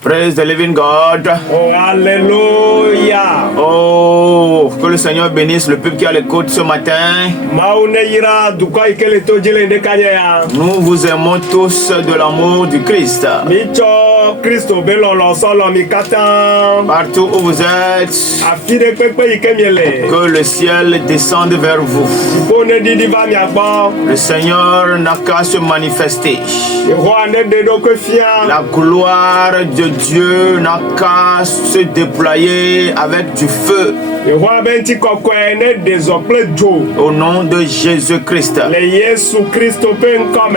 Praise the living God. Oh, alléluia. Oh, que le Seigneur bénisse le peuple qui a l'écoute ce matin. Nous vous aimons tous de l'amour du Christ. Partout où vous êtes, que le ciel descende vers vous. Le Seigneur n'a qu'à se manifester. La gloire de Dieu n'a qu'à se déployer avec du feu. Au nom de Jésus-Christ.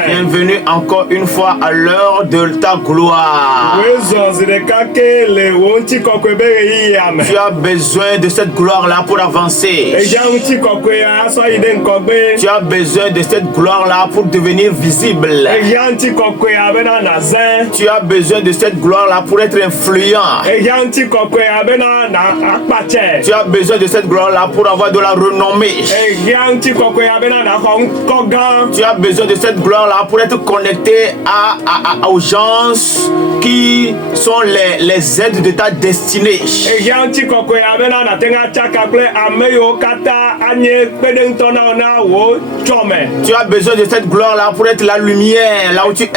Bienvenue encore une fois à l'heure de ta gloire. Tu as besoin de cette gloire-là pour avancer. Tu as besoin de cette gloire-là pour devenir visible. Tu as besoin de cette gloire-là pour être influent. Tu as besoin de cette gloire-là pour avoir de la renommée. Tu as besoin de cette gloire-là pour être connecté aux gens qui sont les aides de ta destinée. Tu as besoin de cette gloire-là pour être la lumière là où tu es.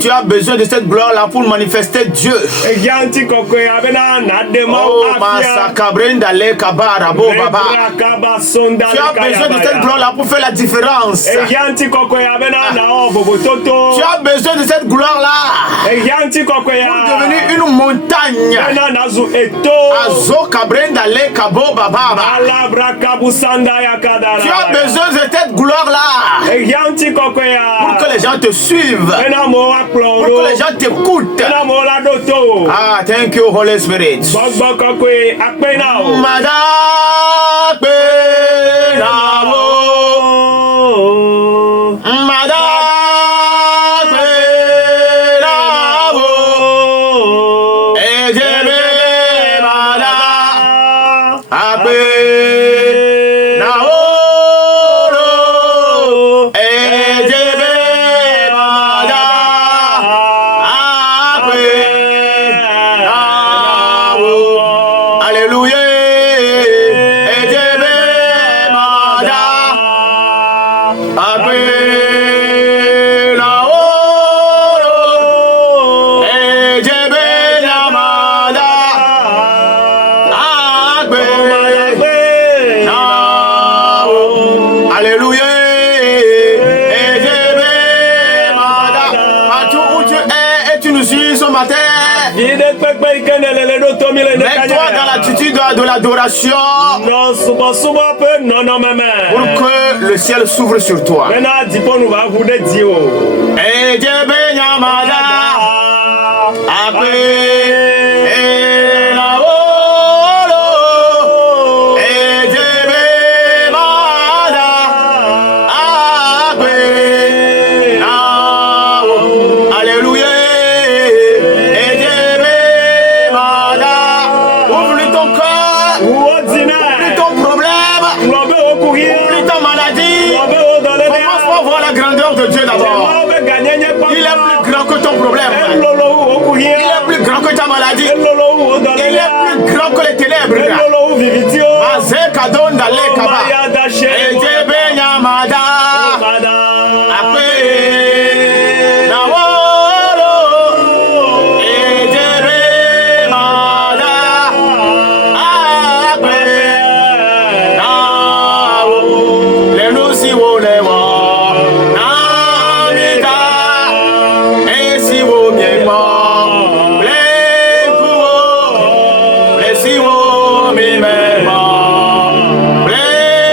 Tu as besoin de cette gloire-là pour manifester Dieu. Oh, tu as besoin de cette gloire-là pour faire la différence. Tu as besoin de cette gloire-là pour devenir une montagne. Tu as besoin de cette gloire-là pour que les gens te suivent, pour que les gens t'écoutent. Ah, thank you, Holy Spirit. Mets-toi dans l'attitude de l'adoration pour que le ciel s'ouvre sur toi. Bless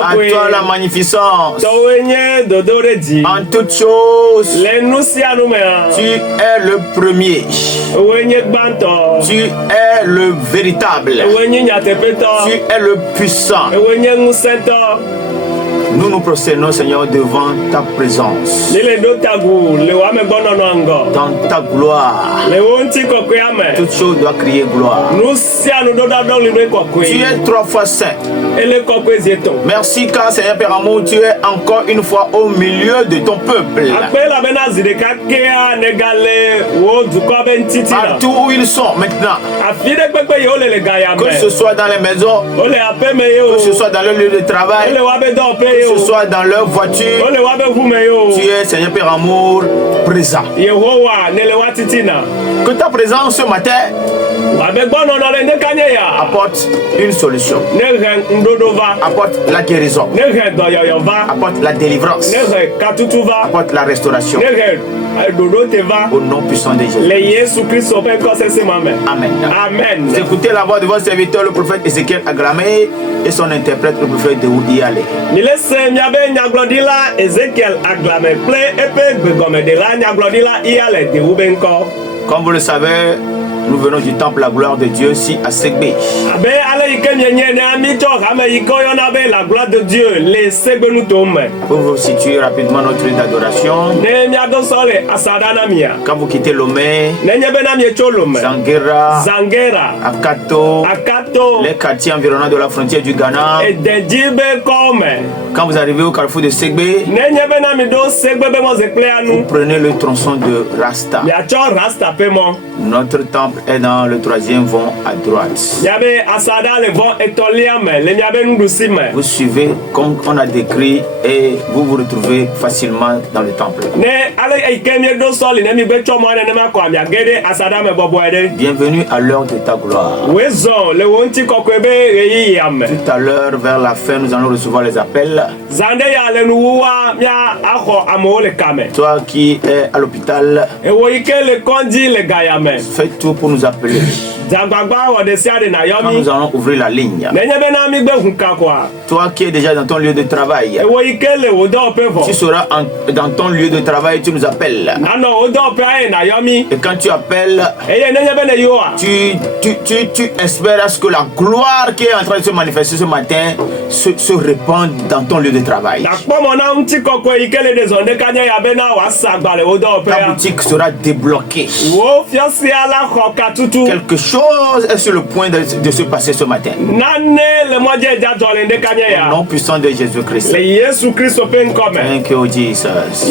À toi la magnificence. En toutes choses, tu es le premier. Tu es le véritable. Tu es le puissant. Nous nous prosternons, Seigneur, devant ta présence. Dans ta gloire. Toute chose doit crier gloire. Tu es 3 fois saint. Merci car, Seigneur Père Amour, tu es encore une fois au milieu de ton peuple. Partout où ils sont maintenant. Que ce soit dans les maisons, que ce soit dans le lieu de travail, que ce soit dans leur voiture, tu es, Seigneur Père Amour, présent. Que ta présence ce matin apporte une solution, apporte la guérison, apporte la délivrance, apporte la restauration. Au nom puissant de Jésus. Amen. Amen. Vous écoutez la voix de votre serviteur, le prophète Ézéchiel Aglamé, et son interprète, le prophète de Oudiale. Comme vous le savez, nous venons du temple La Gloire de Dieu ici à Segbe. Pour vous situer rapidement notre lieu d'adoration, quand vous quittez Lomé, Zangera, Akato, les quartiers environnants de la frontière du Ghana, quand vous arrivez au carrefour de Segbe, vous prenez le tronçon de Rasta. Notre temple est dans le 3e vent à droite. Vous suivez comme on a décrit et vous vous retrouvez facilement dans le temple. Bienvenue à l'heure de ta gloire. Tout à l'heure, vers la fin, nous allons recevoir les appels. Toi qui es à l'hôpital, fais tout pour nous appeler. Quand nous allons ouvrir la ligne. Toi qui es déjà dans ton lieu de travail, tu seras dans ton lieu de travail, tu nous appelles. Et quand tu appelles, tu espères à ce que la gloire qui est en train de se manifester ce matin se répande dans ton lieu de travail. Ta boutique sera débloquée. Quelque chose est sur le point de se passer ce matin. Au nom puissant de Jésus-Christ. Thank you, Jesus.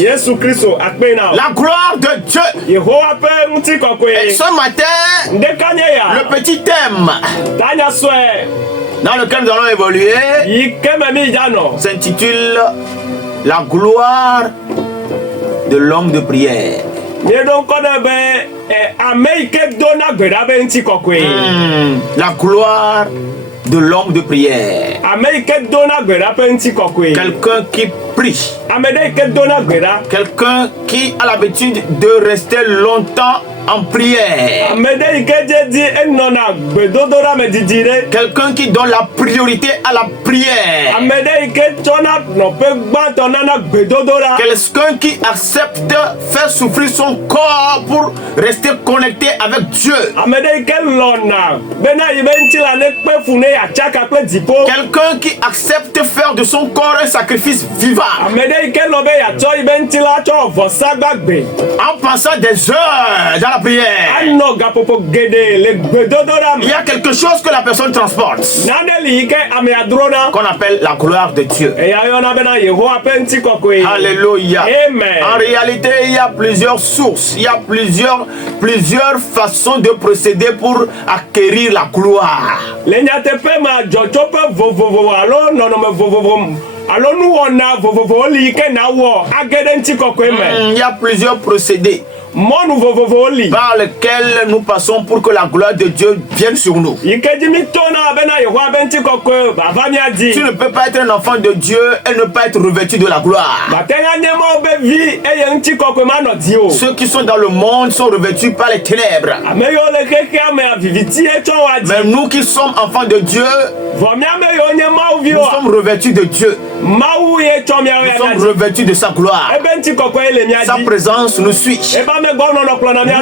La gloire de Dieu. Et ce matin, le petit thème dans lequel nous allons évoluer s'intitule La gloire de l'homme de prière. La gloire de l'homme de prière. Quelqu'un qui prie. Quelqu'un qui a l'habitude de rester longtemps en prière. Quelqu'un qui donne la priorité à la prière. Quelqu'un qui accepte faire souffrir son corps pour rester connecté avec Dieu. Quelqu'un qui accepte faire de son corps un sacrifice vivant. En passant des heures dans la prière. Il y a quelque chose que la personne transporte qu'on appelle la gloire de Dieu. Alléluia. En réalité, il y a plusieurs sources. Il y a plusieurs façons de procéder pour acquérir la gloire. Il y a plusieurs procédés par lesquels nous passons pour que la gloire de Dieu vienne sur nous. Tu ne peux pas être un enfant de Dieu et ne pas être revêtu de la gloire. Ceux qui sont dans le monde sont revêtus par les ténèbres. Mais nous qui sommes enfants de Dieu, Nous sommes revêtus de Dieu. Nous sommes revêtus de sa gloire. Sa présence nous suit.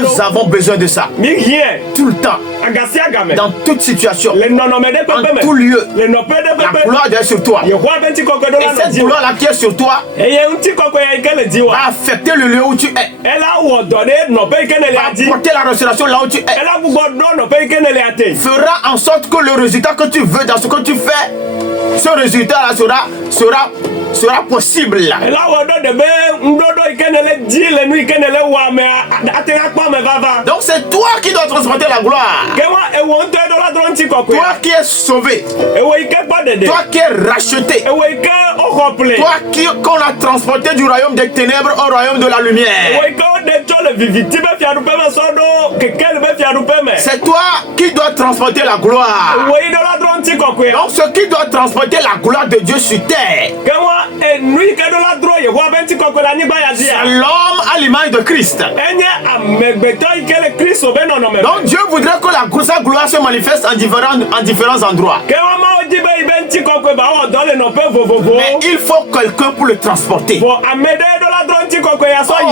Nous avons besoin de ça. Tout le temps. Dans toute situation. En tout lieu. La gloire est sur toi. Et cette gloire-là qui est sur toi va affecter le lieu où tu es. Va apporter la restauration là où tu es. Fera en sorte que le résultat que tu veux dans ce que tu fais, ce résultat-là sera possible. Donc c'est toi qui dois transporter la gloire. Toi qui es sauvé. Toi qui es racheté. Toi qu'on a transporté du royaume des ténèbres au royaume de la lumière. C'est toi qui dois transporter la gloire. Donc ce qui doit transporter la gloire de Dieu sur terre, c'est l'homme à l'image de Christ. Donc Dieu voudrait que sa gloire se manifeste en différents endroits. Mais il faut quelqu'un pour le transporter. Oh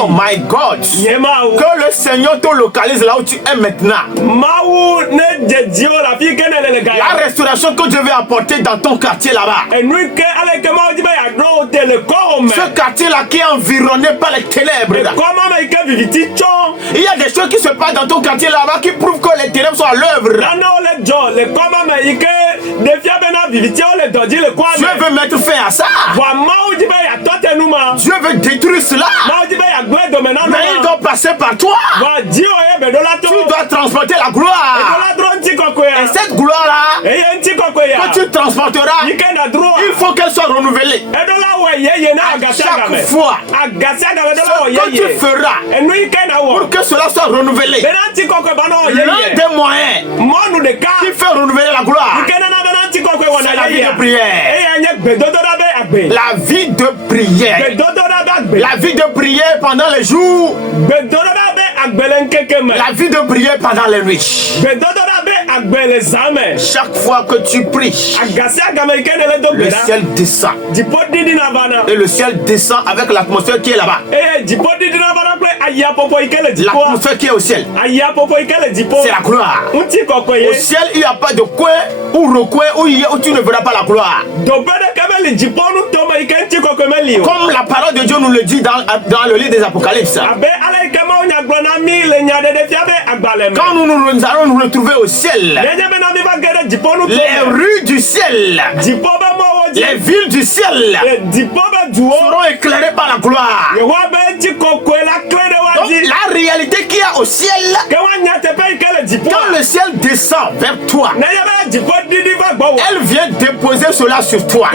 my God. Que le Seigneur te localise là où tu es maintenant. La restauration que Dieu veut apporter dans ton quartier là-bas. Ce quartier-là qui est environné par les ténèbres. Il y a des choses qui se passent dans ton quartier là-bas qui prouvent que les ténèbres sont à l'œuvre. Dieu veut mettre fin à ça. Dieu veut détruire cela. Mais il doit passer par toi. Tu dois transporter la gloire. Et cette gloire-là que tu transporteras, il faut qu'elle soit renouvelée. À chaque fois, ce que tu feras pour que cela soit renouvelé, l'un des moyens qui fait renouveler la gloire, c'est la vie de prière. La vie de prière. La vie de prière pendant les jours. La vie de prière pendant les nuits. Chaque fois que tu pries, le ciel descend. Et le ciel descend avec l'atmosphère qui est là-bas. L'atmosphère qui est au ciel, c'est la gloire. Au ciel, il n'y a pas de coin ou recoin où tu ne verras pas la gloire. Comme la parole de Dieu nous le dit dans le livre des Apocalypses. Quand nous allons nous retrouver au ciel, les rues du ciel, les villes du ciel seront éclairées par la gloire. Donc la réalité qu'il y a au ciel, quand le ciel descend vers toi, elle vient déposer cela sur toi.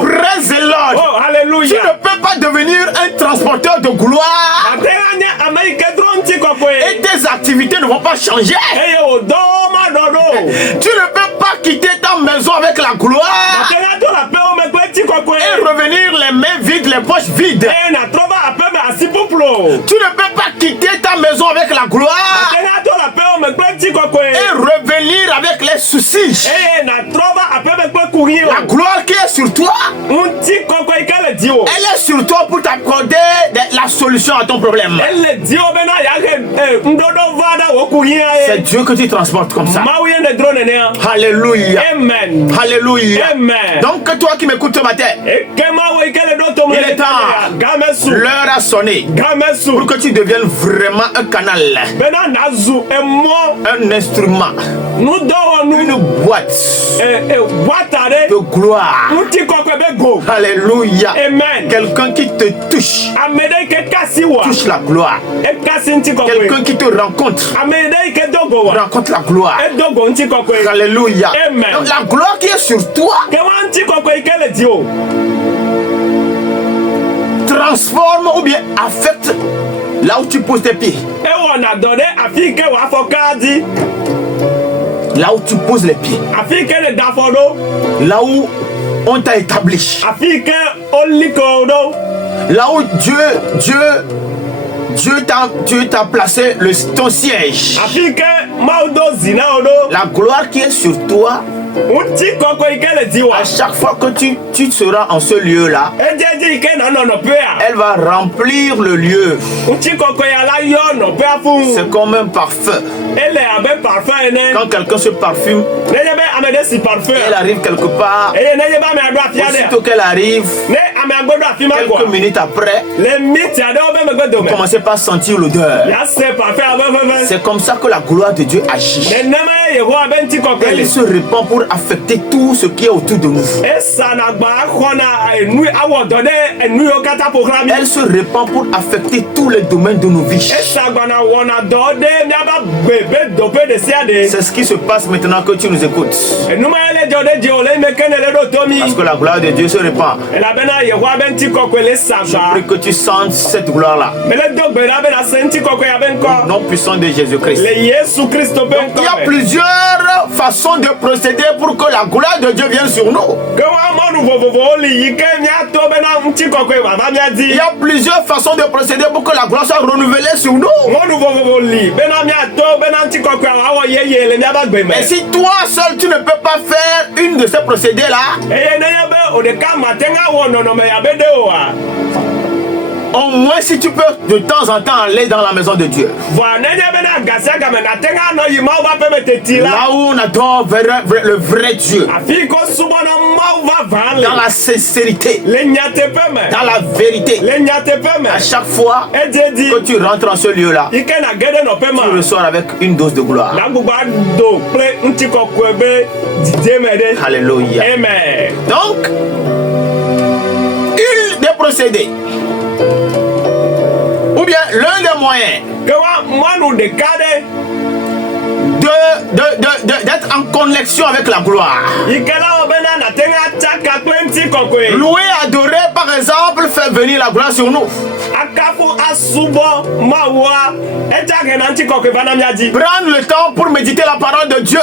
Praise the Lord. Oh, hallelujah. Tu ne peux pas devenir un transporteur de gloire et tes activités ne vont pas changer. Tu ne peux pas quitter ta maison avec la gloire et revenir les mains vides, les poches vides. Tu ne peux pas quitter ta maison avec la gloire et revenir avec les soucis. La gloire qui est sur toi, elle est sur toi pour t'accorder la solution à ton problème. C'est Dieu que tu transportes comme ça. Alléluia. Amen. Alléluia. Amen. Donc toi qui m'écoutes ce matin, il est temps. L'heure a sonné pour que tu deviennes vraiment un canal, un instrument, une boîte de gloire. Alléluia. Amen. Quelqu'un qui te touche, touche la gloire. Quelqu'un qui te rencontre, rencontre la gloire. Alléluia. Amen. Donc, la gloire qui est sur toi transforme ou bien affecte là où tu poses tes pieds. Là où tu poses les pieds. Là où on t'a établi. Là où Dieu t'a placé ton siège. La gloire qui est sur toi, à chaque fois que tu seras en ce lieu-là, elle va remplir le lieu. C'est comme un parfum. Quand quelqu'un se parfume, elle arrive quelque part, aussitôt qu'elle arrive, quelques minutes après, vous commencez pas à sentir l'odeur. C'est comme ça que la gloire de Dieu agit. Elle se répand pour affecter tout ce qui est autour de nous. Elle se répand pour affecter tous les domaines de nos vies. C'est ce qui se passe maintenant que tu nous écoutes. Parce que la gloire de Dieu se répand. Je prie que tu sentes cette gloire-là. Au nom puissant de Jésus-Christ. Il y a plusieurs façons de procéder pour que la gloire de Dieu vienne sur nous. Il y a plusieurs façons de procéder pour que la gloire soit renouvelée sur nous. Mais si toi seul tu ne peux pas faire une de ces procédés-là, au moins si tu peux de temps en temps aller dans la maison de Dieu. Là où on adore le vrai Dieu. Dans la sincérité. Dans la vérité. À chaque fois que tu rentres en ce lieu-là, tu ressors avec une dose de gloire. Alléluia. Amen. Donc, une des procédés, ou bien l'un des moyens d'être en connexion avec la gloire. Louer, adorer, par exemple, faire venir la gloire sur nous. Prendre le temps pour méditer la parole de Dieu.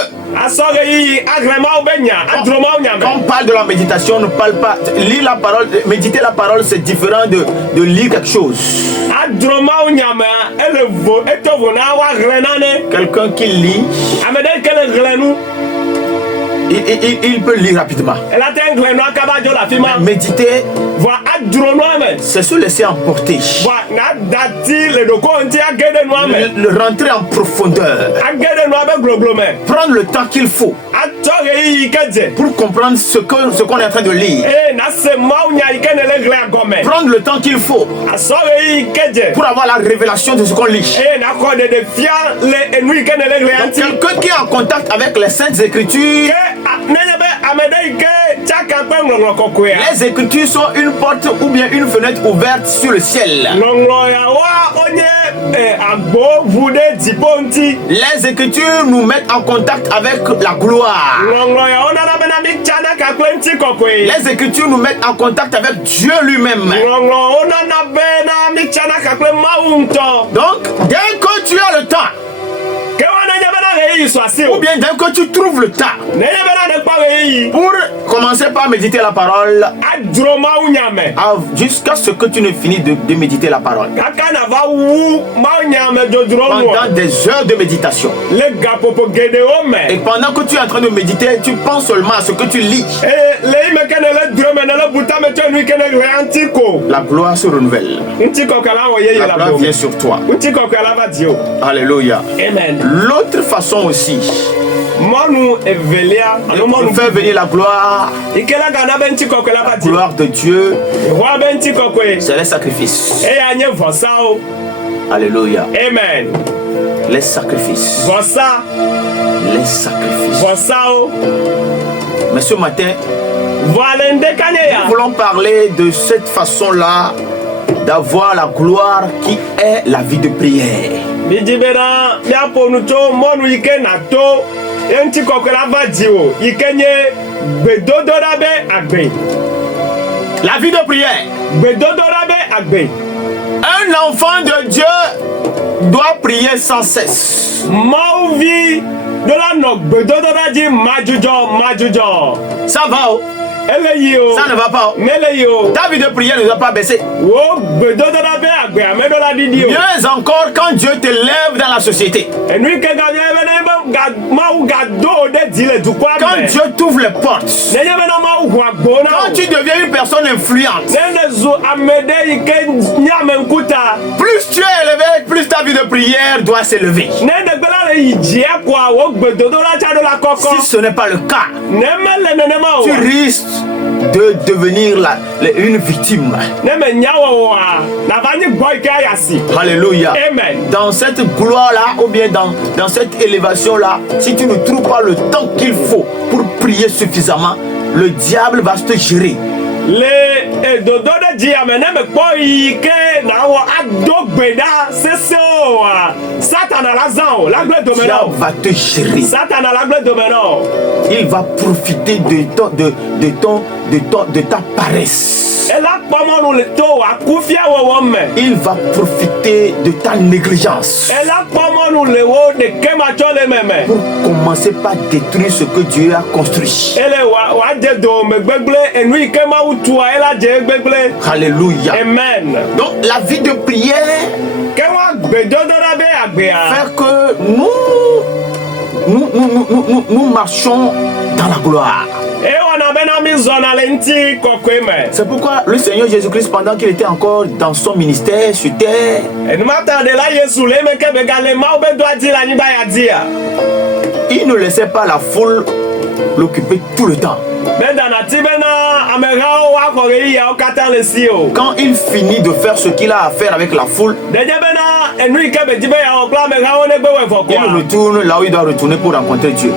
Quand on parle de la méditation, on ne parle pas. Lire la parole, méditer la parole, c'est différent de lire quelque chose. Quelqu'un qui lit, il peut lire rapidement. Méditer, c'est se laisser emporter. Rentrer en profondeur. Prendre le temps qu'il faut pour comprendre ce qu'on est en train de lire. Prendre le temps qu'il faut pour avoir la révélation de ce qu'on lit. Donc, quelqu'un qui est en contact avec les Saintes Écritures, les Écritures sont une porte ou bien une fenêtre ouverte sur le ciel. Les Écritures nous mettent en contact avec la gloire. Les Écritures nous mettent en contact avec Dieu lui-même. Donc, dès que tu as le temps, ou bien dès que tu trouves le temps pour commencer par méditer la parole jusqu'à ce que tu ne finis de méditer la parole pendant des heures de méditation. Et pendant que tu es en train de méditer, tu penses seulement à ce que tu lis. La gloire se renouvelle. La gloire vient sur toi. Alléluia. Amen. L'autre façon aussi pour faire venir la gloire de Dieu, c'est les sacrifices. Alléluia. Amen. Les sacrifices. Les sacrifices. Mais ce matin, nous voulons parler de cette façon-là d'avoir la gloire qui est la vie de prière. La vie de prière. Un enfant de Dieu doit prier sans cesse. Ça va. Ça ne va pas. Ta vie de prière ne doit pas baisser. Mieux encore, quand Dieu te lève dans la société. Quand Dieu t'ouvre les portes. Quand tu deviens une personne influente. Plus tu es élevé, plus ta vie de prière doit s'élever. Si ce n'est pas le cas, tu risques de devenir une victime. Alléluia. Amen. Dans cette gloire-là, ou bien dans cette élévation-là, si tu ne trouves pas le temps qu'il faut pour prier suffisamment, le diable va te gérer. Le dodo de diamene me koi ke na wa adogbeda seseo Satan la zan la gle domino va te gérer. Satan la gle domino. Il va profiter de ta paresse. Il va profiter de ta négligence pour commencer par détruire ce que Dieu a construit. Alléluia. Amen. Donc la vie de prière fait que nous marchons dans la gloire. C'est pourquoi le Seigneur Jésus-Christ, pendant qu'il était encore dans son ministère sur terre, il ne laissait pas la foule l'occuper tout le temps. Quand il finit de faire ce qu'il a à faire avec la foule, il retourne là où il doit retourner pour rencontrer Dieu.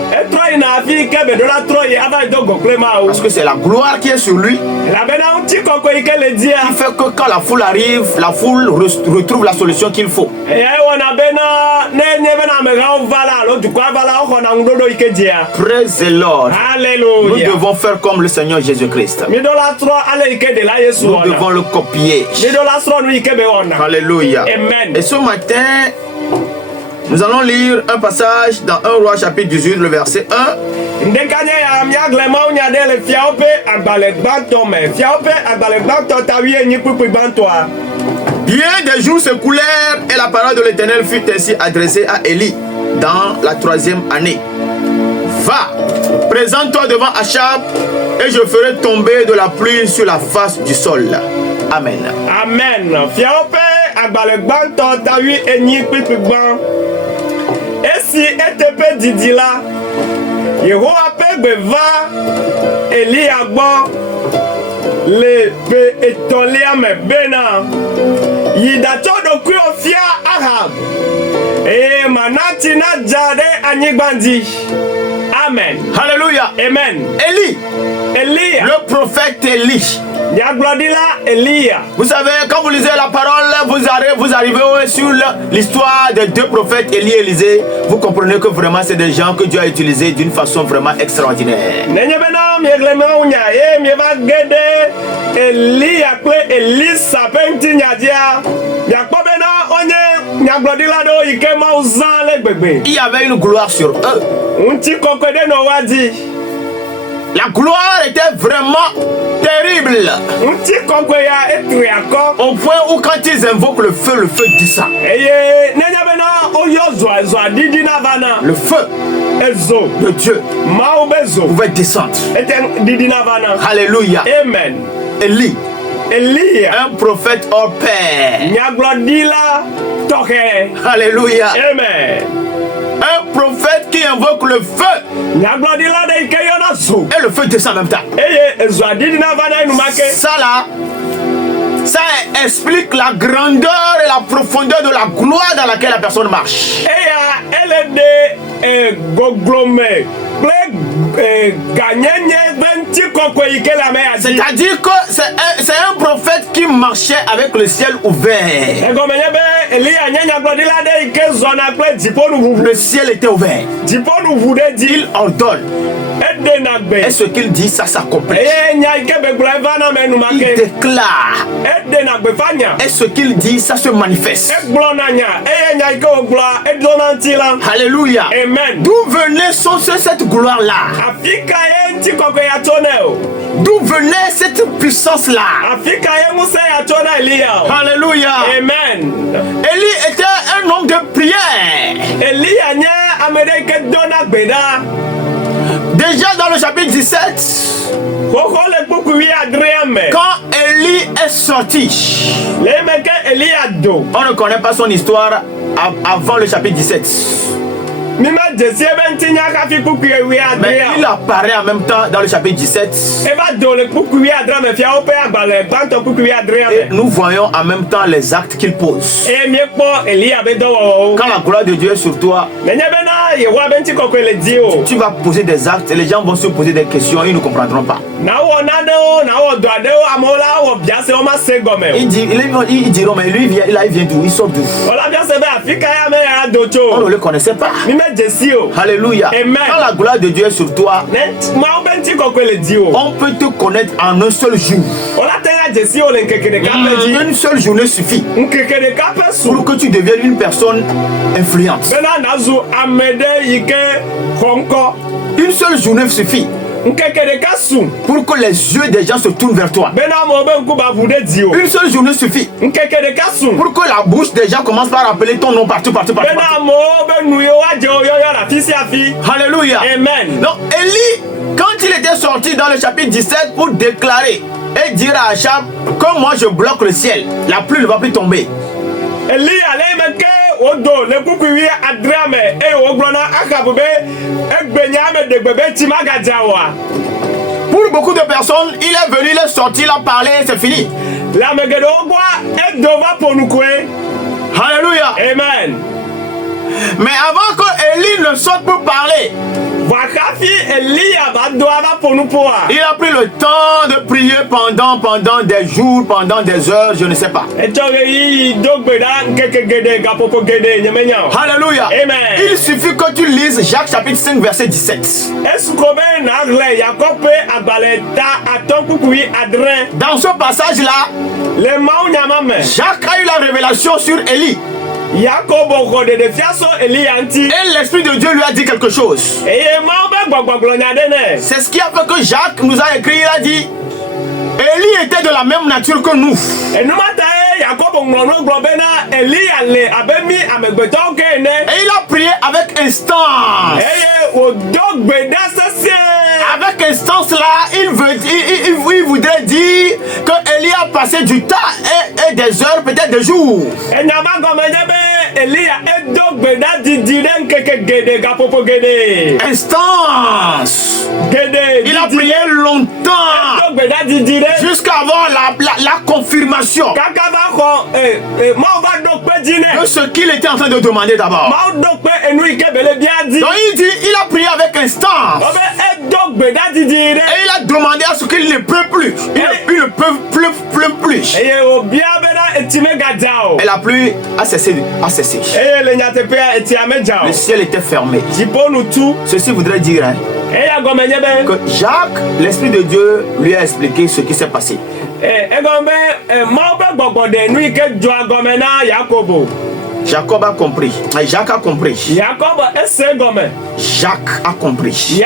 Parce que c'est la gloire qui est sur lui, qui fait que quand la foule arrive, la foule retrouve la solution qu'il faut. Praise the Lord. Nous devons faire comme le Seigneur Jésus-Christ. Nous devons le copier. Alléluia. Amen. Et ce matin, nous allons lire un passage dans 1 Roi chapitre 18, le verset 1. Bien des jours s'écoulèrent et la parole de l'Éternel fut ainsi adressée à Élie dans la 3e année. Va, présente-toi devant Achab et je ferai tomber de la pluie sur la face du sol. Amen. Amen. Esi etepe didila Yehowa pegbe va Eli agbo le be etolia me bena yidacho do kwi ofia Ahab e manati na jade anyigbandi. Amen. Alléluia. Amen. Élie, le prophète Élie. Vous savez, quand vous lisez la parole, vous arrivez sur l'histoire des deux prophètes Élie et Élisée. Vous comprenez que vraiment c'est des gens que Dieu a utilisés d'une façon vraiment extraordinaire. Il y avait une gloire sur eux. La gloire était vraiment terrible. Au point où quand ils invoquent le feu descend. Le feu de Dieu pouvait descendre. Alléluia. Amen. Élie, un prophète hors pair. Alléluia. Amen. Un prophète qui invoque le feu. Et le feu descend en même temps. Ça là, ça explique la grandeur et la profondeur de la gloire dans laquelle la personne marche. C'est-à-dire que c'est un prophète qui marchait avec le ciel ouvert. Le ciel était ouvert. Il ordonne. Et ce qu'il dit, ça s'accomplit. Il déclare. Et ce qu'il dit, ça se manifeste. Alléluia. Amen. D'où venait cette gloire-là? D'où venait cette puissance-là? Alléluia. Amen. Élie était un homme de prière. Déjà dans le chapitre 17, quand Élie est sorti, on ne connaît pas son histoire avant le chapitre 17. Mais il apparaît en même temps dans le chapitre 17. Et nous voyons en même temps les actes qu'il pose. Quand la gloire de Dieu est sur toi, tu vas poser des actes et les gens vont se poser des questions, ils ne comprendront pas. Ils diront, mais lui, il vient d'où? Il sort d'où? On ne le connaissait pas. Alléluia. Amen. Quand la gloire de Dieu est sur toi, on peut te connaître en un seul jour. Une seule journée suffit pour que tu deviennes une personne influente. Une seule journée suffit pour que les yeux des gens se tournent vers toi. Une seule journée suffit pour que la bouche des gens commence par appeler ton nom partout. Alléluia. Amen. Donc Élie, quand il était sorti dans le chapitre 17 pour déclarer et dire à Achab que moi je bloque le ciel, la pluie ne va plus tomber. Pour beaucoup de personnes, il est venu, il est sorti, il a parlé, c'est fini. Alléluia. Amen. Mais avant que Élie ne sorte pour parler, il a pris le temps de prier pendant des jours, pendant des heures, je ne sais pas. Alléluia. Amen. Il suffit que tu lises Jacques chapitre 5 verset 17. Dans ce passage-là, Jacques a eu la révélation sur Élie. Et l'Esprit de Dieu lui a dit quelque chose. C'est ce qui a fait que Jacques nous a écrit, il a dit Élie était de la même nature que nous. Et il a prié avec instance. Avec instance là, il voudrait dire que Élie a passé du temps et des heures, peut-être des jours. Instance. Il a prié longtemps jusqu'à avoir la confirmation de ce qu'il était en train de demander d'abord. Donc il dit, il a prié avec instance. Et il a demandé à ce qu'il ne peut plus. Il ne peut plus. Et la pluie a cessé. Le ciel était fermé. Ceci voudrait dire que Jacques, l'Esprit de Dieu, lui a expliqué ce qui s'est passé. Jacob a compris. Jacques a compris. Jacques a compris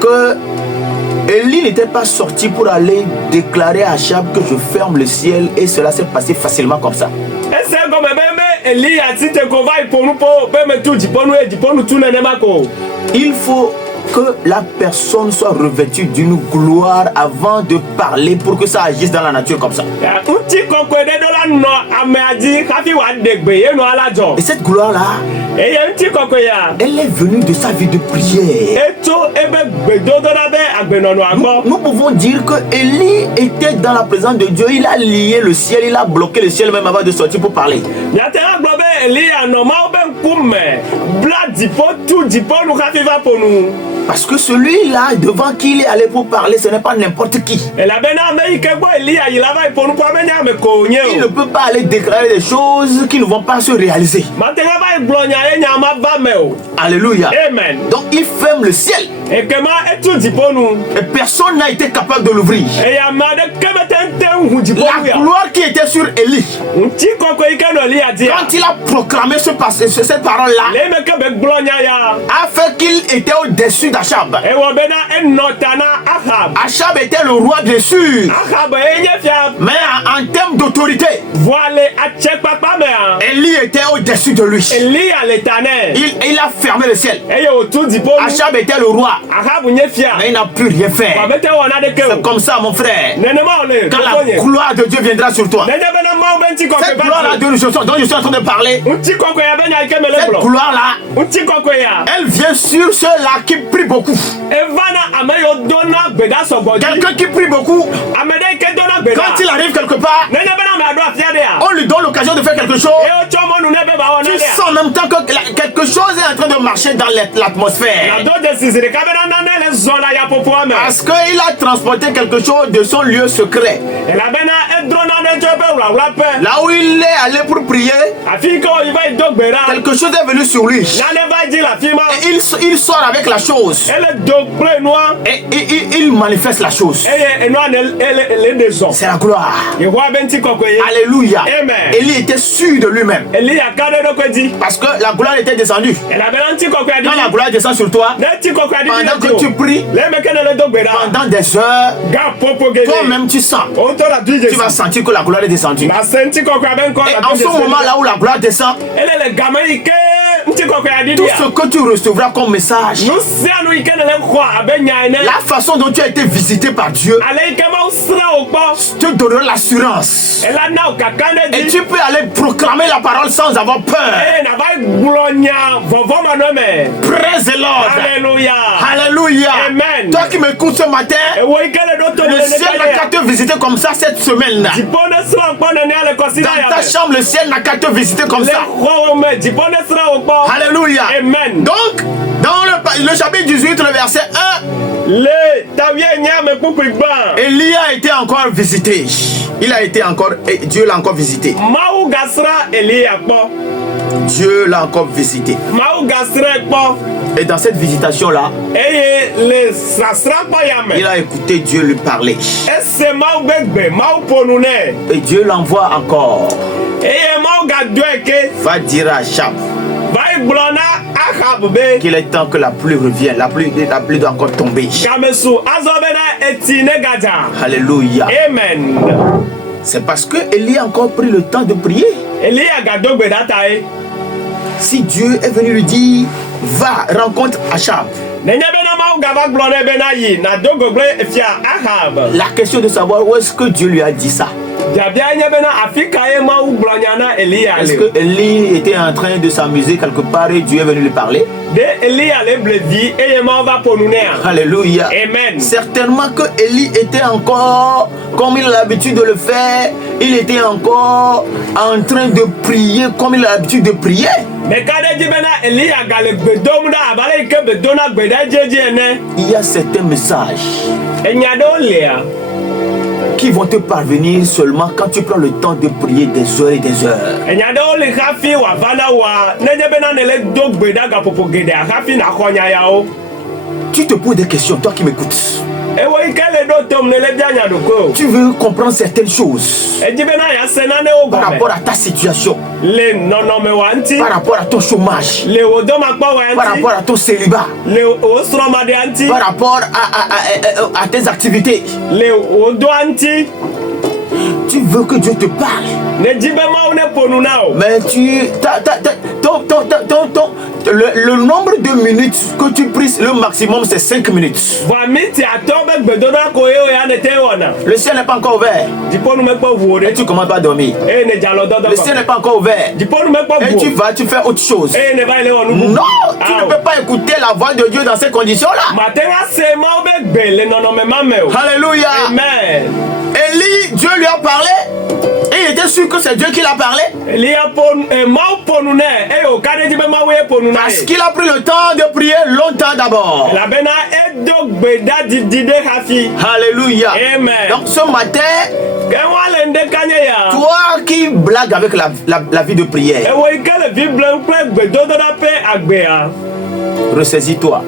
que Élie n'était pas sorti pour aller déclarer à Achab que je ferme le ciel et cela s'est passé facilement comme ça. Il faut que la personne soit revêtue d'une gloire avant de parler pour que ça agisse dans la nature comme ça. Et cette gloire-là, elle est venue de sa vie de prière. Nous pouvons dire que Élie était dans la présence de Dieu. Il a lié le ciel, il a bloqué le ciel même avant de sortir pour parler. Parce que celui-là, devant qui il est allé pour parler, ce n'est pas n'importe qui. Il ne peut pas aller déclarer des choses qui ne vont pas se réaliser. Alléluia. Amen. Donc il ferme le ciel. Et personne n'a été capable de l'ouvrir. La gloire qui était sur Élie, quand il a proclamé cette parole-là, a fait qu'il était au-dessus d'Achab. Achab était le roi bien sûr, mais en termes d'autorité, Élie était au-dessus de lui. Il a fermé le ciel. Achab était le roi, mais il n'a plus rien fait. C'est comme ça, mon frère. Quand la gloire de Dieu viendra sur toi, cette gloire-là dont je suis en train de parler, cette gloire-là, elle vient sur ceux-là qui prient beaucoup. Quelqu'un qui prie beaucoup, quand il arrive quelque part, on lui donne l'occasion de faire quelque chose. Tu sens en même temps que quelque chose est en train de marcher dans l'atmosphère. Parce qu'il a transporté quelque chose de son lieu secret. Là où il est allé pour prier, quelque chose est venu sur lui. Et il sort avec la chose. Et il manifeste la chose. C'est la gloire. Alléluia. Élie était sûr de lui-même. Parce que la gloire était descendue. Quand la gloire descend sur toi, pendant que tu pries, pendant des heures, toi-même tu sens. Tu vas sentir que la gloire est descendue. Et en ce moment-là où la gloire descend, tout ce que tu recevras comme message, la façon dont tu as été visité par Dieu, te donnera l'assurance. Et tu peux aller proclamer la parole sans avoir peur. Praise the Lord. Alléluia. Alléluia. Amen. Toi qui m'écoutes ce matin, le ciel n'a qu'à te visiter comme ça cette semaine. Dans ta chambre, le ciel n'a qu'à te visiter comme ça. Alléluia. Amen. Donc, dans le chapitre 18, le verset 1, Élie a été encore visité. Dieu l'a encore visité. Dieu l'a encore visité. Et dans cette visitation-là, il a écouté Dieu lui parler. Et Dieu l'envoie encore. Va dire à Achab qu'il est temps que la pluie revienne. La pluie doit encore tomber. Alléluia. Amen. C'est parce que Élie a encore pris le temps de prier. Si Dieu est venu lui dire, va, rencontre Achab. La question de savoir où est-ce que Dieu lui a dit ça. Est-ce que Élie était en train de s'amuser quelque part et Dieu est venu lui parler? Alléluia. Amen. Certainement que Élie était encore, comme il a l'habitude de le faire, il était encore en train de prier comme il a l'habitude de prier. Il y a certains messages qui vont te parvenir seulement quand tu prends le temps de prier des heures et des heures. Tu te poses des questions, toi qui m'écoutes. Tu veux comprendre certaines choses par rapport à ta situation, par rapport à ton chômage, par rapport à ton célibat, par rapport à tes activités. Tu veux que Dieu te parle, mais le nombre de minutes que tu pries, le maximum c'est 5 minutes. Le ciel n'est pas encore ouvert et tu commences pas à dormir. Le ciel n'est pas encore ouvert et tu vas, tu fais autre chose. Non, tu ne peux pas écouter la voix de Dieu dans ces conditions-là. Alléluia. Amen. Élie, Dieu lui a parlé et il était sûr que c'est Dieu qui l'a parlé. Parce qu'il a pris le temps de prier longtemps d'abord. Alléluia. Amen. Donc ce matin, toi qui blagues avec la vie de prière, ressaisis-toi.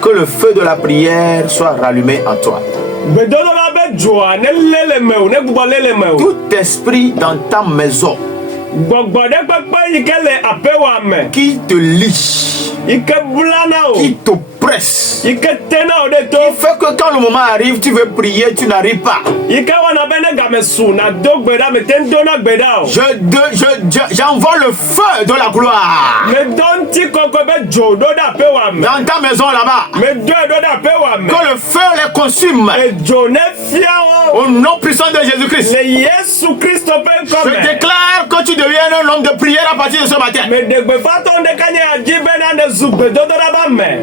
Que le feu de la prière soit rallumé en toi. Tout esprit dans ta maison qui te lie, qui t'oppresse, qui fait que quand le moment arrive, tu veux prier, tu n'arrives pas. J'envoie le feu de la gloire dans ta maison là-bas, que le feu les consume au nom puissant de Jésus-Christ. Je déclare que tu deviens un homme de prière à partir de ce matin.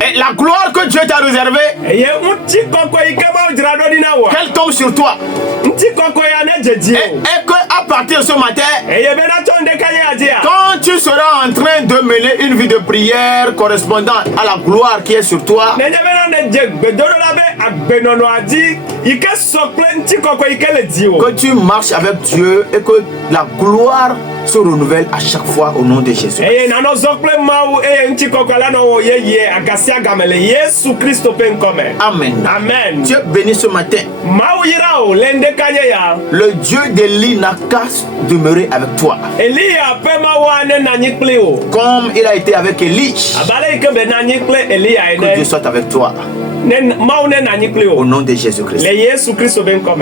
Et la gloire que Dieu t'a réservée, qu'elle tombe sur toi. Et que à partir de ce matin, quand tu seras en train de mener une vie de prière correspondant à la gloire qui est sur toi, que tu marches avec Dieu et que la gloire se renouvelle à chaque fois au nom de Jésus. Amen. Amen. Dieu bénit ce matin. Le Dieu d'Élie n'a qu'à demeurer avec toi. Comme il a été avec Élie. Que Dieu soit avec toi. Au nom de Jésus-Christ.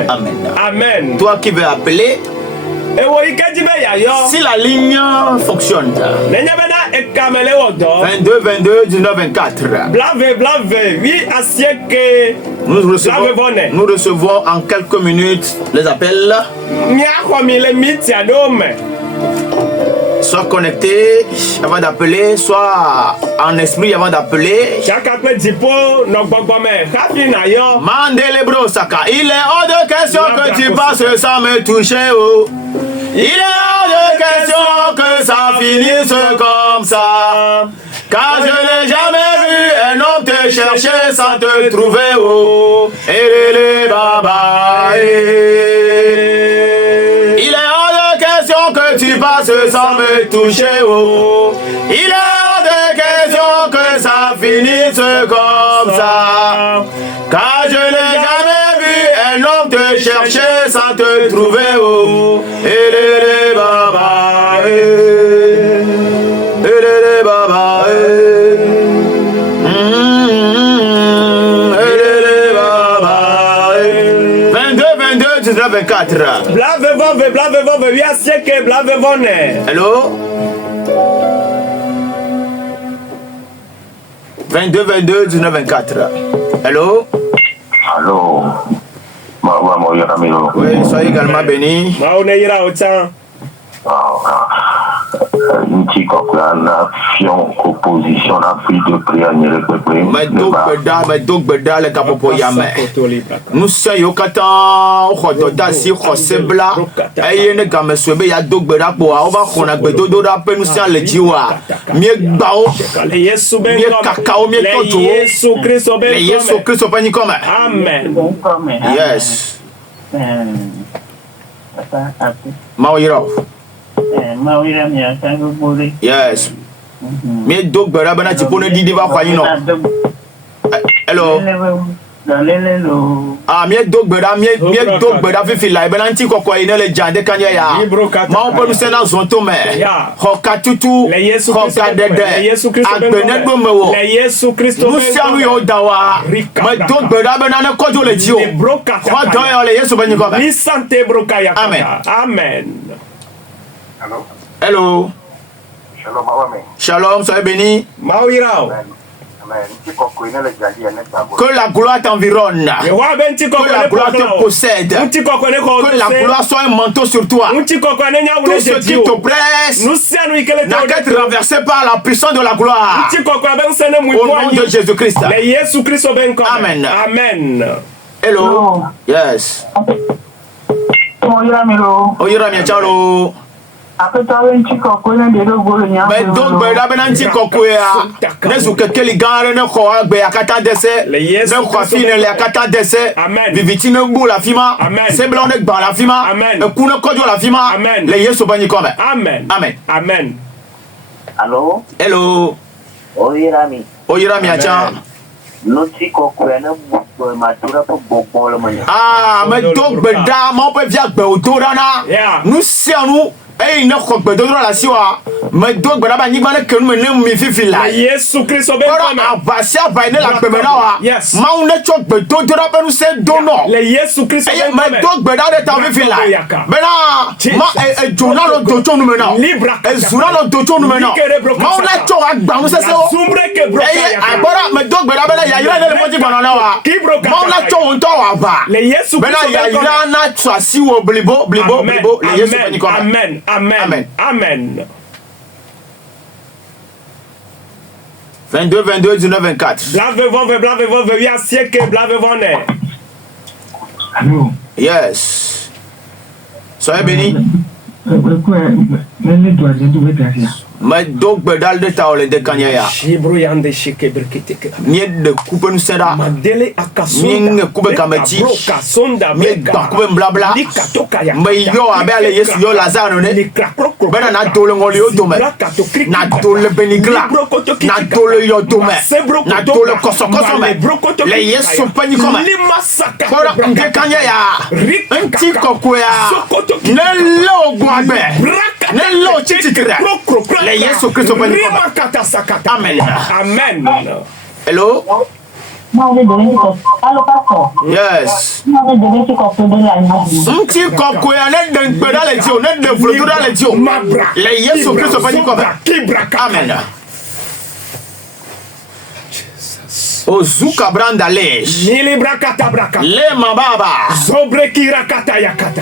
Amen. Amen. Toi qui veux appeler, si la ligne fonctionne, 22 22 19 24, nous recevons en quelques minutes les appels. Soit connecté avant d'appeler, soit en esprit avant d'appeler. Mandele brosaka. Il est hors de question que tu passes sans me toucher. Oh. Il est hors de question que ça finisse comme ça. Car je n'ai jamais vu un homme te chercher sans te trouver. Oh. Et les baba. Il est hors de question que tu passes sans me toucher. Oh. Il est hors de question que ça finisse comme ça. Car je n'ai jamais vu un homme te chercher sans te trouver. Oh. Et les baba. Et les baba. 24. Hello? 22 22 19 24. Hello? Allô? Oui, soyez également bénis. Opposition la prise de prière nous sommes katan khotoda si khosebla ayene gameswebe ya dogbera po ova khona gbedodo da pe nous sommes le jiwa mie gbao mie kakao mie toto Yesu Kristo pani comme Amen. Yes. Maoyiro. Yes. Mais donc bana tipone di va kwa yino. Hello. Ah mais donc bana fi la bana nti ko ina le jande kanya ya. Ma on peut nous sena zonto me. Hoka tutu. Hoka dede. Agbenet bo mewo. Nous sianu yo dawa. Mais donc bana na kojo le jio. Ko do yo le Yesu bani ko ba. Ni santé broka ya. Amen. Amen. Hello? Hello. Shalom, Mawame. Shalom, soyez bénis. Maouirao. Que la gloire t'environne. Que la gloire te possède. Que la gloire soit un manteau sur toi. Tout ce qui t'oppresse n'a qu'à être renversé par la puissance de la gloire. Au nom de Jésus-Christ. Amen. Amen. Hello. Yes. Oyira miachalo. Mais donc ben anti kokoya nezu kekeli gare ne ko agbe akata dese ne ko fine le akata dese viviti ne bu la fima se bla ne gba la fima e ku ne kojo la fima le Yesu bani come. Amen. Amen. Amen. Allô? Hello. Oyira mi acha. Noti kokoya ne bu matura po bobolo manya. Ah mais donc beda mon pe via gbe odorana nous sianu Et il n'a pas de droit la siwa. Mais donc, bah, il va que nous menons mes filles là. Yesu Christ ben comme. Abasia va ne la pemena. Yes. Ma on ne choque de droit pas nous c'est dono. Le Yesu Christ ben comme. Mais donc, bah, de ta vie là. Bena, ma et journal de docho nous maintenant. Et journal de docho nous maintenant. Ma on a choque ak ba nous c'est ça. Zumbre que broka ya. Abora, mais donc, bah, il y a le mot di banana wa. Ma on a choque on to wa ba. Le Yesu Christ ben comme. Bena, il y a na choisi au blibo. Le Yesu ben comme. Amen. Amen. Amen. 22, 19, 24. Yes. Soyez bénis. Mais donc bedal de taole de kanyaya. Ni de coupe nous seda. Ni coupe kameti. Ni dans coupe blabla. Mais yo abele yesu yo lazaro ne. Bena na tole ngoli yo tome. Na tole benigla. Na tole yo tome. Na tole kosokoso me. Le yesu pani koma. Kora de kanyaya. Nti kokoya. Ne lo gwabe. Ne lo chititire. Le Yesu Christ ben comme. Amen. Amen. Hello? Allô, pasteur? Yes. Nti koko ya ne de pedal et dio, ne de vlodura le dio. Le Yesu Christ ben comme. Amen. Ozuka branda le. Nili brakata brakata. Le mababa. Zobre kira kata yakata.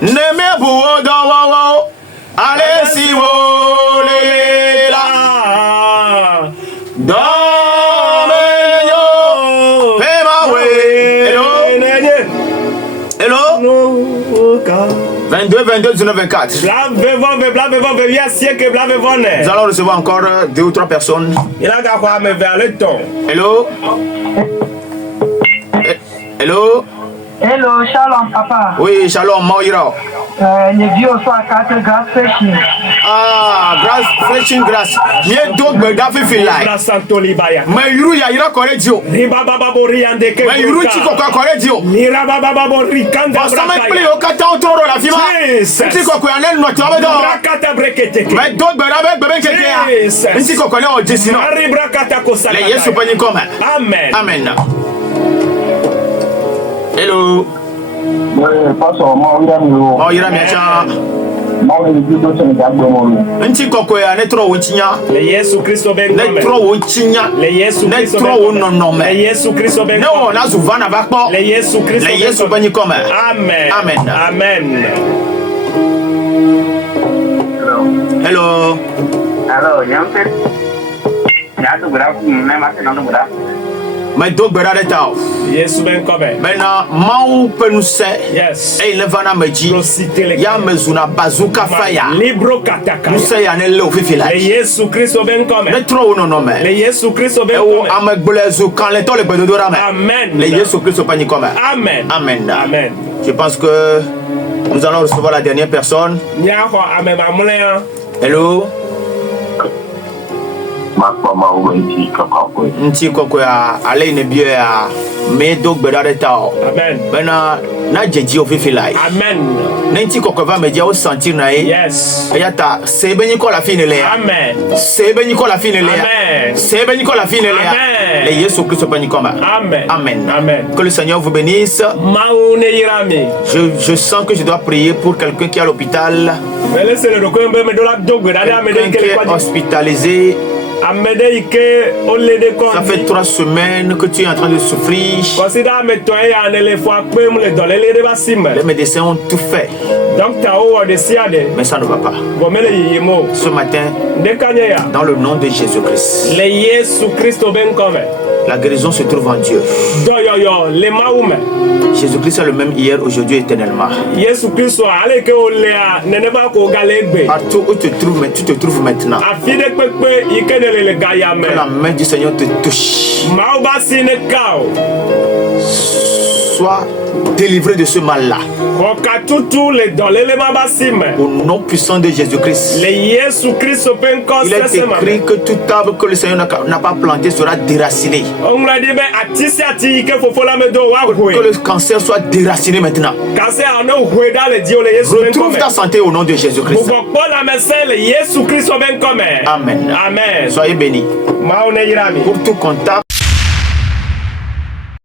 Neme buo do wo. Allez si vous les là dans yo fais ma way. Hello 22 19 24. Nous allons recevoir encore 2 ou 3 personnes. Hello. Hello, shalom, papa. Oui, shalom, Maïra. Les vieux soient 4 grâce fraîchis. Ah, grâce fraîchis, grâce. Mieux donc, mais d'affaire filai. Mais yuru ya ira correggio. Mais yuru chico quoi correggio. Parce que plus au kata autour la fima. C'est quoi quoi n'en note avec donc. Mais donc, bébé kéké. C'est quoi quoi on dit sinon. Les Yesu pas ni comme. Amen. Amen. Hello. Oui, pastor, oh, ira mecha. Nti koko ya ne tro wochinya. Le Yesu Kristo ben ne tro wochinya. Le Yesu Kristo ben tro wononome. Le Yesu Kristo ben no na zuvana bakpo. Le Yesu Kristo le Yesu ben comme. Amen. Amen. Amen. Hello. Hello, nyampe. Nyatu gura me mate nando gura. Mais donc berade tao. Yesu ben comme. Maintenant mau penuse. Yes. E levana meji. Ya mezuna bazuka faya. Libro kataka. Musa ya ne le ofifila. Le Yesu Kristo ben comme. Ne tro no no me. Le Yesu Kristo ben comme. Amegbolezu quand le tole bedodora me. Amen. Le Yesu Kristo pani comme. Amen. Amen. Amen. Je pense que nous allons recevoir la dernière personne. Hello. Nti koko ya ale ne bio ya me dog bedare tao. Amen. Bena na jeji ofifilai. Amen. Nti koko va me dia o sentir na e. Yes. Ayata sebe ni ko la fine le. Amen. Sebe ni ko la fine le. Amen. Sebe ni ko la fine le. Amen. Le Yesu Christ pani comme. Amen. Amen. Amen. Que le Seigneur vous bénisse. Maune yirami. Je sens que je dois prier pour quelqu'un qui est à l'hôpital. Quelqu'un qui est hospitalisé. Ça fait 3 semaines que tu es en train de souffrir. Les médecins ont tout fait. Mais ça ne va pas. Ce matin, dans le nom de Jésus-Christ, la guérison se trouve en Dieu. Jésus-Christ est le même hier, aujourd'hui, éternellement. Partout où tu te trouves maintenant, que la main du Seigneur te touche. sois délivré de ce mal-là. Au nom puissant de Jésus-Christ. Il est écrit que tout arbre que le Seigneur n'a pas planté sera déraciné. Que le cancer soit déraciné maintenant. Retrouve ta santé au nom de Jésus-Christ. Amen. Amen. Soyez bénis. Pour tout contact.